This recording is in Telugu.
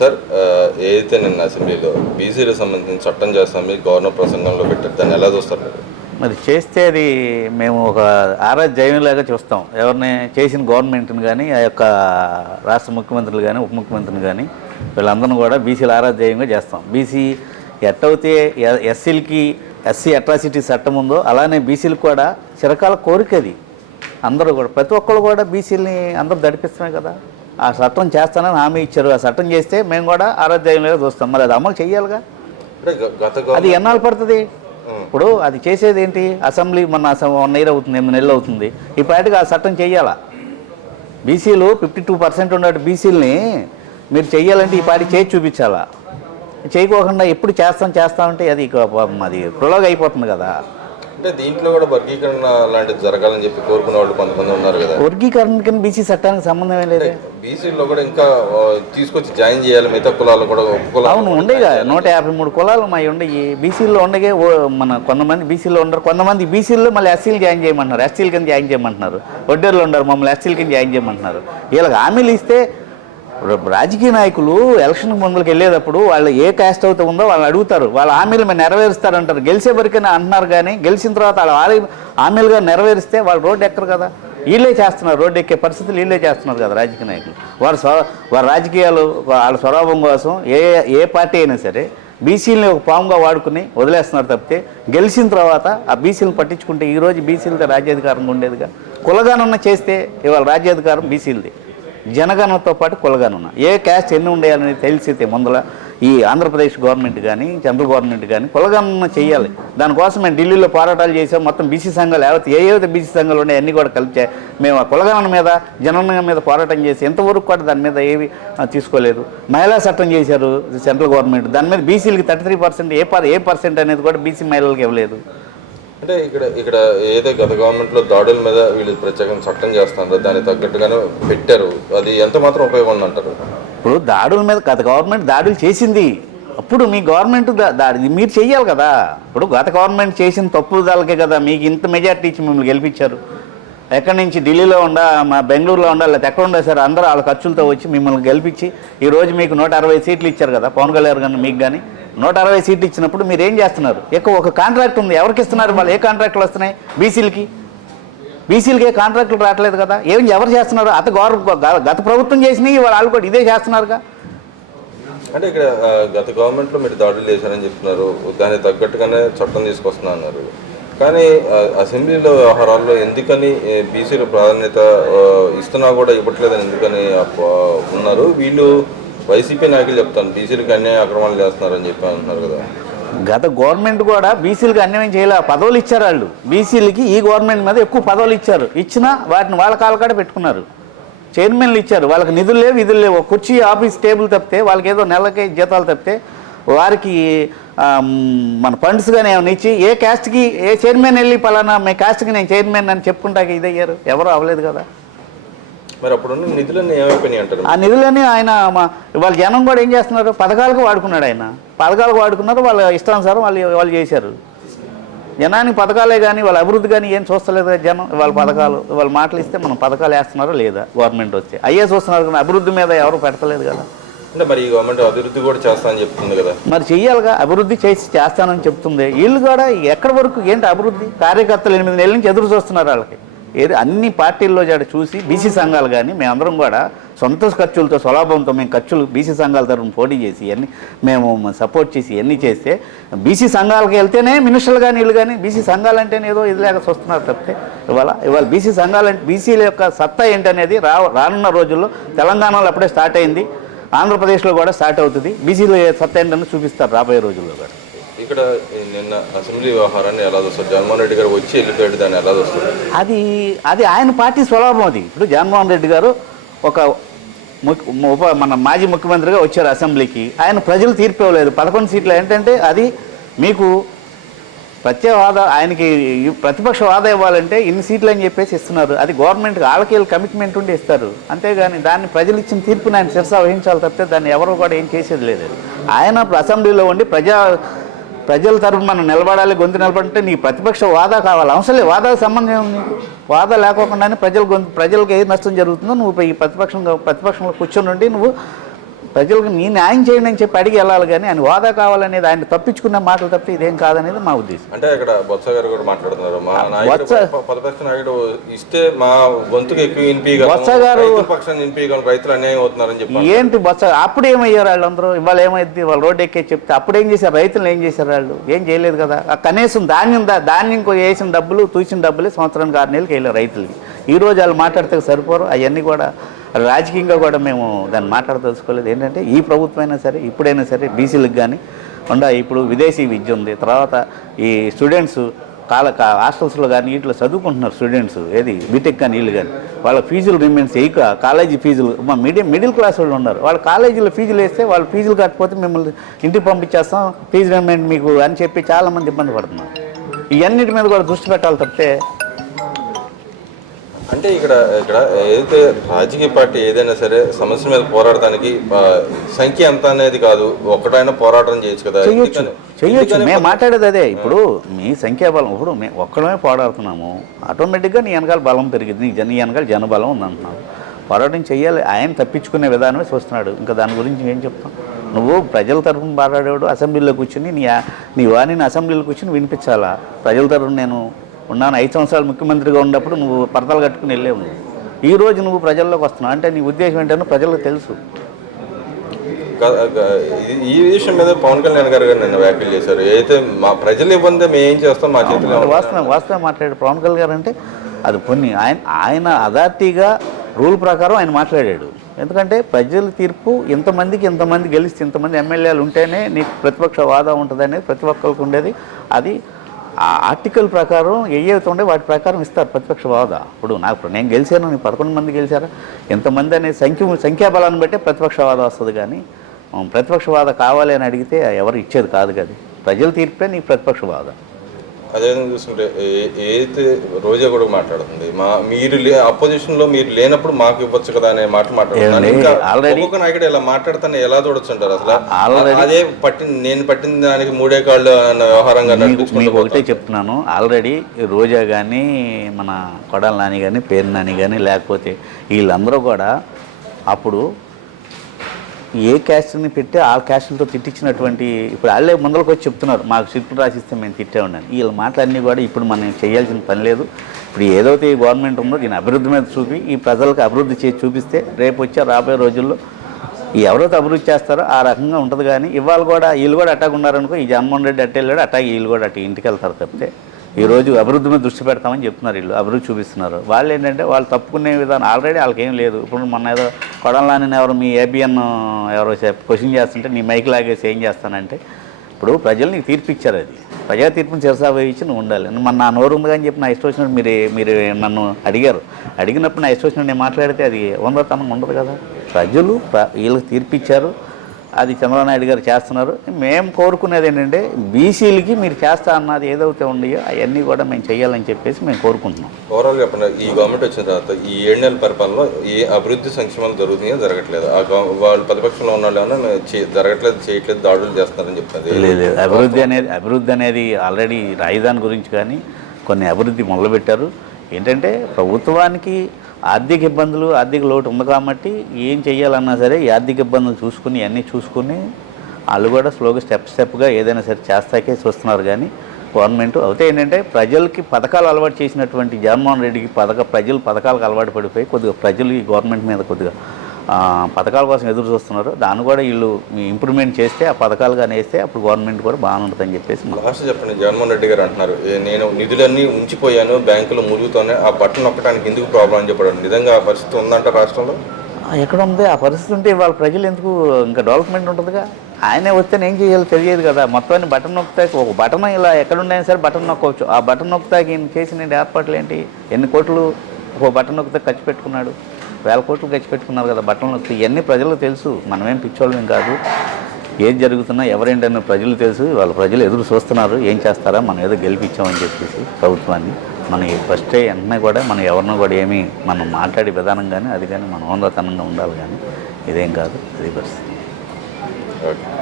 సార్ ఏదైతే నిన్న అసెంబ్లీలో బీసీలకు సంబంధించిన చట్టం చేస్తామని గవర్నర్ ప్రసంగంలో పెట్టారు, దాన్ని ఎలా చూస్తారు మీరు? మరి చేస్తే అది మేము ఒక ఆరాధ దైవంలాగా చూస్తాం. ఎవరిని చేసిన గవర్నమెంట్ని కానీ, ఆ యొక్క రాష్ట్ర ముఖ్యమంత్రులు కానీ, ఉప ముఖ్యమంత్రిని కానీ, వీళ్ళందరినీ కూడా బీసీలు ఆరాధ దైవంగా చేస్తాం. బీసీ ఎట్టయితే ఎస్సీలకి ఎస్సీ అట్రాసిటీ చట్టం ఉందో అలానే బీసీలకు కూడా చిరకాల కోరిక అది. అందరూ కూడా ప్రతి ఒక్కళ్ళు కూడా బీసీలని అందరూ దడిపిస్తున్నాయి కదా. ఆ చట్టం చేస్తానని హామీ ఇచ్చారు. ఆ చట్టం చేస్తే మేము కూడా ఆరాధ దైవంలాగా చూస్తాం. మరి అది అమలు చేయాలిగా. అది ఎన్నాళ్ళు పడుతుంది? ఇప్పుడు అది చేసేది ఏంటి? అసెంబ్లీ మన 1 year అవుతుంది, 8 నెలలు అవుతుంది. ఈ పాటికి ఆ చట్టం చెయ్యాలా? బీసీలు 52% ఉన్నట్టు బీసీలని మీరు చెయ్యాలంటే ఈ పాటికి చేసి చూపించాలా. చేయకోకుండా ఎప్పుడు చేస్తామంటే అది ప్రలోగా అయిపోతుంది కదా. అంటే దీంట్లో కూడా వర్గీకరణ లాంటిది జరగాలని చెప్పి కోరుకునే వాళ్ళు కొంతమంది ఉన్నారు కదా. వర్గీకరణకి బీసీ చట్టానికి సంబంధం లేదు. బీసీలో కూడా ఇంకా తీసుకొచ్చి జాయిన్ చేయాలి, మిగతా కులాలు కూడా ఒప్పుకోవాలి. అవును, ఉండేగా 153 కులాలు మా ఉండేవి. బీసీల్లో ఉండగే మన కొంతమంది బీసీలో ఉండరు, కొంతమంది బీసీల్లో మళ్ళీ ఎస్సీలు జాయిన్ చేయమంటున్నారు, ఎస్సీల కింద జాయిన్ చేయమంటున్నారు. వడ్డేర్లు ఉండరు, మమ్మల్ని ఎస్సీల కింద జాయిన్ చేయమంటున్నారు. వీళ్ళకి హామీలు ఇస్తే రాజకీయ నాయకులు ఎలక్షన్ ముందుకు వెళ్ళేటప్పుడు వాళ్ళు ఏ క్యాస్ట్ అవుతూ ఉందో వాళ్ళని అడుగుతారు, వాళ్ళ హామీలు మేము నెరవేరుస్తారంటారు. గెలిచే వరకైనా అంటున్నారు, కానీ గెలిచిన తర్వాత వాళ్ళ హామీలుగా నెరవేరిస్తే వాళ్ళు రోడ్డు ఎక్కరు కదా. వీళ్ళే చేస్తున్నారు, రోడ్డు ఎక్కే పరిస్థితులు వీళ్ళే చేస్తున్నారు కదా రాజకీయ నాయకులు. వారి రాజకీయాలు వాళ్ళ స్వభావం కోసం ఏ పార్టీ అయినా సరే బీసీలని ఒక పాముగా వాడుకుని వదిలేస్తున్నారు తప్పితే గెలిచిన తర్వాత ఆ బీసీలను పట్టించుకుంటే ఈరోజు బీసీలతో రాజ్యాధికారంగా ఉండేదిగా. కులగానన్న చేస్తే ఇవాళ రాజ్యాధికారం బీసీలది. జనగణనతో పాటు కులగణన, ఏ క్యాస్ట్ ఎన్ని ఉండేయాలని తెలిసితే ముందర ఈ ఆంధ్రప్రదేశ్ గవర్నమెంట్ కానీ సెంట్రల్ గవర్నమెంట్ కానీ కులగణన చేయాలి. దానికోసం మేము ఢిల్లీలో పోరాటాలు చేసాం. మొత్తం బీసీ సంఘాలు ఏవైతే బీసీ సంఘాలు ఉన్నాయి అన్నీ కూడా కలిపి మేము ఆ కులగణన మీద జనగణన మీద పోరాటం చేసి ఎంతవరకు కూడా దాని మీద ఏవి తీసుకోలేదు. మహిళా చట్టం చేశారు సెంట్రల్ గవర్నమెంట్, దాని మీద బీసీలకి 33% ఏ పర్సెంట్ అనేది కూడా బీసీ మహిళలకు ఇవ్వలేదు. అంటే ఇక్కడ ఏదైతే గత గవర్నమెంట్లో దాడుల మీద వీళ్ళు ప్రత్యేకంగా చట్టం చేస్తున్నారు, దానికి తగ్గట్టుగానే పెట్టారు. అది ఎంత మాత్రం ఉపయోగం ఉందంటారు? ఇప్పుడు దాడుల మీద గత గవర్నమెంట్ దాడులు చేసింది, అప్పుడు మీ గవర్నమెంట్ మీరు చెయ్యాలి కదా. ఇప్పుడు గత గవర్నమెంట్ చేసిన తప్పుదాలకే కదా మీకు ఇంత మెజార్టీ ఇచ్చి మిమ్మల్ని గెలిపించారు. ఎక్కడి నుంచి ఢిల్లీలో మా బెంగళూరులో లేకపోతే ఎక్కడ ఉండే సార్ అందరూ వాళ్ళ ఖర్చులతో వచ్చి మిమ్మల్ని గెలిపించి ఈరోజు మీకు 160 సీట్లు ఇచ్చారు కదా పవన్ కళ్యాణ్ గారు. మీకు కానీ 160 సీట్లు ఇచ్చినప్పుడు మీరు ఏం చేస్తున్నారు? ఒక కాంట్రాక్ట్ ఉంది, ఎవరికి ఇస్తున్నారు? వాళ్ళు ఏ కాంట్రాక్టులు వస్తున్నాయి? బీసీలకి ఏ కాంట్రాక్టులు రావట్లేదు కదా. ఎవరు చేస్తున్నారు? గత ప్రభుత్వం చేసినవి వాళ్ళు కూడా ఇదే చేస్తున్నారుగా. అంటే ఇక్కడ గత గవర్నమెంట్లో మీరు దాడులు చేశారని చెప్తున్నారు, దానికి తగ్గట్టుగానే చట్టం తీసుకొస్తున్నా అన్నారు. కానీ అసెంబ్లీలో వ్యవహారాల్లో ఎందుకని బీసీలు ప్రాధాన్యత ఇస్తున్నా కూడా ఇవ్వట్లేదని ఎందుకని ఉన్నారు? వీళ్ళు వైసీపీ నాయకులు చెప్తాను బీసీలకు అన్యాయ అక్రమాలు చేస్తున్నారని చెప్పి అంటున్నారు కదా. గత గవర్నమెంట్ కూడా బీసీలకు అన్యాయం చేయలే, పదవులు ఇచ్చారు వాళ్ళు. బీసీలకి ఈ గవర్నమెంట్ మీద ఎక్కువ పదవులు ఇచ్చారు. ఇచ్చినా వాటిని వాళ్ళ కాలకాడ పెట్టుకున్నారు. చైర్మన్లు ఇచ్చారు, వాళ్ళకి నిధులు లేవు, విధులు లేవు. కుర్చీ ఆఫీస్ టేబుల్ తప్పితే వాళ్ళకి ఏదో నెలకి జీతాలు తప్పితే వారికి మన ఫండ్స్ కానీ ఏమైనా ఇచ్చి ఏ క్యాస్ట్కి ఏ చైర్మన్ వెళ్ళి పలానా మీ క్యాస్ట్కి నేను చైర్మన్ అని చెప్పుకుంటాక ఇదయ్యారు. ఎవరు అవ్వలేదు కదా. మరి అప్పుడు నిధులన్నీ ఏమైపోయినాయి అంటారు? ఆ నిధులన్నీ ఆయన వాళ్ళ జనం కూడా ఏం చేస్తున్నారు? పథకాలకు వాడుకున్నాడు ఆయన. పథకాలకు వాడుకున్నారు, వాళ్ళ ఇష్టానుసారం వాళ్ళు చేశారు. జనానికి పథకాలే కానీ వాళ్ళ అభివృద్ధి కానీ ఏం చూస్తలేదు కదా జనం. వాళ్ళ పథకాలు వాళ్ళ మాటలు ఇస్తే మనం పథకాలు వేస్తున్నారో లేదా గవర్నమెంట్ వస్తే అయ్యే చూస్తున్నారు కానీ అభివృద్ధి మీద ఎవరు పెట్టలేదు కదా. అంటే మరి ఈ గవర్నమెంట్ అభివృద్ధి కూడా చేస్తానని చెప్తుంది కదా. మరి చెయ్యాలిగా, అభివృద్ధి చేస్తానని చెప్తుంది. వీళ్ళు కూడా ఎక్కడి వరకు ఏంటి అభివృద్ధి? కార్యకర్తలు 8 నెలల నుంచి ఎదురు చూస్తున్నారు. వాళ్ళకి అన్ని పార్టీల్లో చూసి బీసీ సంఘాలు కానీ మేమందరం కూడా సొంత ఖర్చులతో స్వలాభంతో మేము ఖర్చులు బీసీ సంఘాల తరఫున పోటీ చేసి ఇవన్నీ మేము సపోర్ట్ చేసి ఇవన్నీ చేస్తే బీసీ సంఘాలకు వెళ్తేనే మినిస్టర్లు కానీ వీళ్ళు కానీ బీసీ సంఘాలు అంటేనే ఏదో ఇది లేక వస్తున్నారు తప్పితే ఇవాళ బీసీ సంఘాలంటే బీసీల యొక్క సత్తా ఏంటనేది రానున్న రోజుల్లో తెలంగాణలో అప్పుడే స్టార్ట్ అయింది, ఆంధ్రప్రదేశ్లో కూడా స్టార్ట్ అవుతుంది. బీసీలో సత్తా ఏంటని చూపిస్తారు రాబోయే రోజుల్లో కూడా. ఇక్కడ నిన్న అసెంబ్లీ వ్యవహారాన్ని ఎలా చూస్తారు? జగన్మోహన్ రెడ్డి గారు వచ్చి వెళ్ళిపోయాడు, దాన్ని ఎలా చూస్తారు? అది ఆయన పార్టీ స్వలాభం. అది ఇప్పుడు జగన్మోహన్ రెడ్డి గారు మన మాజీ ముఖ్యమంత్రిగా వచ్చారు అసెంబ్లీకి. ఆయన ప్రజలు తీర్పు ఇవ్వలేదు. 11 సీట్లు ఏంటంటే అది మీకు ప్రత్యేక హోదా, ఆయనకి ప్రతిపక్ష హోదా ఇవ్వాలంటే ఇన్ని సీట్లు అని చెప్పేసి ఇస్తున్నారు. అది గవర్నమెంట్కి వాళ్ళకి కమిట్మెంట్ ఉండి ఇస్తారు. అంతేగాని దాన్ని ప్రజలు ఇచ్చిన తీర్పుని ఆయన శిరసా వహించాలి తప్పితే దాన్ని ఎవరు కూడా ఏం చేసేది లేదు. ఆయన అసెంబ్లీలో ఉండి ప్రజల తరఫున మనం నిలబడాలి, గొంతు నిలబడంటే నీకు ప్రతిపక్ష వాదా కావాలి. అవసరం లేదు, వాదాకు సంబంధం ఏముంది? నీకు వాదా లేకోకుండానే ప్రజలకు ఏది నష్టం జరుగుతుందో నువ్వు ఈ ప్రతిపక్షంలో కూర్చొని ఉండి నువ్వు ప్రజలకు నీ న్యాయం చేయండి అని చెప్పి అడిగి వెళ్ళాలి కానీ ఆయన హోదా కావాలనేది ఆయన తప్పించుకున్న మాటలు తప్పితే ఇదేం కాదనేది మా ఉద్దేశం. అంటే ఇక్కడ బొత్స గారు కూడా మాట్లాడుతున్నారు, మా నాయకుడు ప్రతిపక్ష నాయకుడు ఇస్తే మా గొంతుకు ఎక్కువ బొత్స గారు పక్షాన్ని వినిపించగలం, రైతులు అన్యాయం అవుతున్నారని చెప్పి ఏంటి బొత్స అప్పుడు ఏమయ్యారు వాళ్ళందరూ, ఇవాళ ఏమైంది వాళ్ళు రోడ్డు ఎక్కే చెప్తే అప్పుడు ఏం చేశారు, రైతులు ఏం చేశారు, వాళ్ళు ఏం చేయలేదు కదా. కనీసం ధాన్యం వేసిన డబ్బులు తూచిన డబ్బులే సంవత్సరానికి 6 నెలలకి వెళ్ళారు రైతులకి. ఈరోజు వాళ్ళు మాట్లాడితే సరిపోరు. అవన్నీ కూడా రాజకీయంగా కూడా మేము దాన్ని మాట్లాడదలుచుకోలేదు. ఏంటంటే ఈ ప్రభుత్వం అయినా సరే ఇప్పుడైనా సరే బీసీలకు కానీ ఇప్పుడు విదేశీ విద్య ఉంది, తర్వాత ఈ స్టూడెంట్స్ హాస్టల్స్లో కానీ వీటిలో చదువుకుంటున్నారు స్టూడెంట్స్, ఏది బీటెక్ కానీ వీళ్ళు కానీ వాళ్ళ ఫీజులు రిమైన్స్ కాలేజీ ఫీజులు మా మిడిల్ క్లాస్ వాళ్ళు ఉన్నారు, వాళ్ళ కాలేజీలో ఫీజులు వేస్తే వాళ్ళు ఫీజులు కట్టకపోతే మిమ్మల్ని ఇంటికి పంపించేస్తాం, ఫీజు రిమైండ్ మీకు అని చెప్పి చాలామంది ఇబ్బంది పడుతున్నారు. ఇవన్నిటి మీద కూడా దృష్టి పెట్టాలి తప్పితే. అంటే ఇక్కడ ఏదైతే రాజకీయ పార్టీ ఏదైనా సరే సమస్య మీద పోరాడటానికి సంఖ్య ఎంత అనేది కాదు, ఒక్కటైనా పోరాటం చేయొచ్చు కదా. చేయొచ్చు, మేము మాట్లాడేది అదే. ఇప్పుడు మీ సంఖ్యాబలం, ఇప్పుడు మేము ఒక్కడమే పోరాడుతున్నాము, ఆటోమేటిక్గా నీ వెనకాల బలం పెరిగింది, నీ వెనకాల జనబలం ఉందంటున్నాం. పోరాటం చేయాలి, ఆయన తప్పించుకునే విధానమే చూస్తున్నాడు. ఇంకా దాని గురించి ఏం చెప్తాం. నువ్వు ప్రజల తరఫున మాట్లాడేవాడు అసెంబ్లీలో కూర్చుని నీ వాణిని అసెంబ్లీలో కూర్చుని వినిపించాలా. ప్రజల తరఫున నేను ఉన్నాను, 5 సంవత్సరాలు ముఖ్యమంత్రిగా ఉన్నప్పుడు నువ్వు పరదాలు కట్టుకుని వెళ్ళేవు. నువ్వు ఈరోజు నువ్వు ప్రజల్లోకి వస్తున్నావు అంటే నీ ఉద్దేశం ఏంటో ప్రజలకు తెలుసు. ఈ విషయం మీద పవన్ కళ్యాణ్ గారు నిన్న వ్యాఖ్యలు చేశారు, అయితే మా ప్రజలు ఇబ్బంది మేము ఏం చేస్తాం మా చేతిలో. వాస్తవం మాట్లాడాడు పవన్ కళ్యాణ్ గారు. అంటే అది కొన్ని ఆయన అథారిటీగా రూల్ ప్రకారం ఆయన మాట్లాడాడు. ఎందుకంటే ప్రజల తీర్పు ఇంతమంది గెలిస్తే ఇంతమంది ఎమ్మెల్యేలు ఉంటేనే నీకు ప్రతిపక్ష హోదా ఉంటుంది అనేది ప్రతి ఒక్కరికి ఉండేది. అది ఆ ఆర్టికల్ ప్రకారం ఏవైతే ఉండే వాటి ప్రకారం ఇస్తారు ప్రతిపక్ష హోదా. ఇప్పుడు నేను గెలిచాను, నీకు 11 మంది గెలిచారా, ఎంతమంది అనే సంఖ్యాబలాన్ని బట్టే ప్రతిపక్ష హోదా వస్తుంది. కానీ ప్రతిపక్ష హోదా కావాలి అని అడిగితే ఎవరు ఇచ్చేది కాదు కదా, ప్రజల తీర్పే నీకు ప్రతిపక్ష హోదా. అదే చూసుకుంటే ఏదైతే రోజా కూడా మాట్లాడుతుంది, మీరు అపోజిషన్లో మీరు లేనప్పుడు మాకు ఇవ్వచ్చు కదా అనే మాట మాట్లాడుతున్నారు. ఒక్కొక్క నాయకుడు ఇలా మాట్లాడుతానే ఎలా చూడొచ్చు అంటారు అసలు? అదే నేను పట్టిన దానికి 3 కాళ్ళు అన్న వ్యవహారంగా మీకు ఒకటే చెప్తున్నాను. ఆల్రెడీ రోజా కానీ మన కొడాల నాని కానీ పేరు నాని కానీ లేకపోతే వీళ్ళందరూ కూడా అప్పుడు ఏ క్యాస్ట్ని పెట్టి ఆ క్యాస్టులతో తిట్టించినటువంటి, ఇప్పుడు వాళ్ళే ముందరకు వచ్చి చెప్తున్నారు మాకు స్క్రిప్ట్ రాసిస్తే మేము తిట్టామని. వీళ్ళ మాటలన్నీ కూడా ఇప్పుడు మనం చేయాల్సిన పని లేదు. ఇప్పుడు ఏదైతే ఈ గవర్నమెంట్ ఉందో దీని అభివృద్ధి మీద చూపి ఈ ప్రజలకు అభివృద్ధి చేసి చూపిస్తే రేపు వచ్చే రాబోయే రోజుల్లో ఎవరైతే అభివృద్ధి చేస్తారో ఆ రకంగా ఉంటుంది. కానీ ఇవాళ కూడా వీళ్ళు కూడా అట్టాగా ఉన్నారనుకో, ఈ జగన్మోహన్ రెడ్డి అట్టే వెళ్ళాడు అట్టాగే వీళ్ళు కూడా అట్ట ఇంటికి వెళ్తారు తప్పితే ఈరోజు అభివృద్ధి మీద దృష్టి పెడతామని చెప్తున్నారు. వీళ్ళు అభివృద్ధి చూపిస్తున్నారు. వాళ్ళు ఏంటంటే వాళ్ళు తప్పుకునే విధానం ఆల్రెడీ వాళ్ళకి ఏం లేదు. ఇప్పుడు మొన్న ఏదో కొడాలని ఎవరు మీ ఏబిఎన్ ఎవరో క్వశ్చన్ చేస్తుంటే నీ మైక్ లాగేసి ఏం చేస్తానంటే, ఇప్పుడు ప్రజలు నీకు తీర్పు ఇచ్చారు, అది ప్రజా తీర్పుని చిరసావహించి నువ్వు ఉండాలి. మన నా నోరు ఉంది అని చెప్పి నా ఇష్టం వచ్చినట్టు మీరు నన్ను అడిగినప్పుడు నా ఇష్టం వచ్చినట్టు నేను మాట్లాడితే అది వందతనం ఉండదు కదా. ప్రజలు వీళ్ళకి తీర్పు ఇచ్చారు, అది చంద్రబాబు నాయుడు గారు చేస్తున్నారు. మేము కోరుకునేది ఏంటంటే బీసీలకి మీరు చేస్తా అన్నది ఏదైతే ఉన్నాయో అవన్నీ కూడా మేము చేయాలని చెప్పేసి మేము కోరుకుంటున్నాం. ఓవరాల్గా చెప్పండి, ఈ గవర్నమెంట్ వచ్చిన తర్వాత ఈ 7 నెలల పరిపాలనలో ఏ అభివృద్ధి సంక్షేమాలు జరుగుతున్నాయో జరగట్లేదు, వాళ్ళు ప్రతిపక్షంలో ఉన్న వాళ్ళు ఏమన్నా జరగట్లేదు చేయట్లేదు దాడులు చేస్తున్నారని చెప్తారు. లేదు, అభివృద్ధి అనేది ఆల్రెడీ రాజధాని గురించి కానీ కొన్ని అభివృద్ధి మొదలుపెట్టారు. ఏంటంటే ప్రభుత్వానికి ఆర్థిక ఇబ్బందులు ఆర్థిక లోటు ఉంది కాబట్టి ఏం చేయాలన్నా సరే ఈ ఆర్థిక ఇబ్బందులు చూసుకుని అన్నీ చూసుకుని వాళ్ళు కూడా స్లోగా స్టెప్గా ఏదైనా సరే చేస్తాకే చూస్తున్నారు. కానీ గవర్నమెంట్ అయితే ఏంటంటే ప్రజలకి పథకాలు అలవాటు చేసినటువంటి జగన్మోహన్ రెడ్డికి ప్రజలు పథకాలకు అలవాటు పడిపోయి కొద్దిగా ప్రజలు ఈ గవర్నమెంట్ మీద కొద్దిగా పథకాల కోసం ఎదురు చూస్తున్నారు. దాన్ని కూడా వీళ్ళు ఇంప్రూవ్మెంట్ చేస్తే ఆ పథకాలు కానీ వేస్తే అప్పుడు గవర్నమెంట్ కూడా బాగానే ఉంటుందని చెప్పేసి. లాస్ట్ చెప్పండి, జగన్మోహన్ రెడ్డి గారు అంటున్నారు నేను నిధులన్నీ ఉంచిపోయాను బ్యాంకులో మురుగుతోనే ఆ బట్టన్ నొక్కడానికి ఎందుకు ప్రాబ్లం అని చెప్పాడు. నిజంగా ఆ పరిస్థితి ఉందంట రాష్ట్రంలో? ఎక్కడ ఉంది ఆ పరిస్థితి? ఉంటే వాళ్ళ ప్రజలు ఎందుకు ఇంకా డెవలప్మెంట్ ఉంటుందిగా. ఆయనే వస్తే ఏం చేయాలో తెలియదు కదా. మొత్తాన్ని బటన్ నొక్కుతాకి ఒక బటన్ ఇలా ఎక్కడున్నాయని సరే బటన్ నొక్కవచ్చు. ఆ బటన్ నొక్కుతాకి ఈయన చేసిన ఏర్పాట్లు ఏంటి? ఎన్ని కోట్లు ఒక బటన్ నొక్కుతా ఖర్చు పెట్టుకున్నాడు, 1000 కోట్లు ఖర్చు పెట్టుకున్నారు కదా బట్టలు నొక్కి. ఇవన్నీ ప్రజలకు తెలుసు, మనమేం పిచ్చోళ్ళం కాదు. ఏది జరుగుతున్నా ఎవరేంటన్నా ప్రజలు తెలుసు. వాళ్ళ ప్రజలు ఎదురు చూస్తున్నారు ఏం చేస్తారా, మనం ఏదో గెలిపించామని చెప్పేసి ప్రభుత్వాన్ని. మన ఫస్ట్ వెంటనే కూడా మనం ఎవరినో కూడా ఏమీ మనం మాట్లాడే విధానం కానీ అది కానీ మనం ఓనరతనంగా ఉండాలి. కానీ ఇదేం కాదు, అది పరిస్థితి.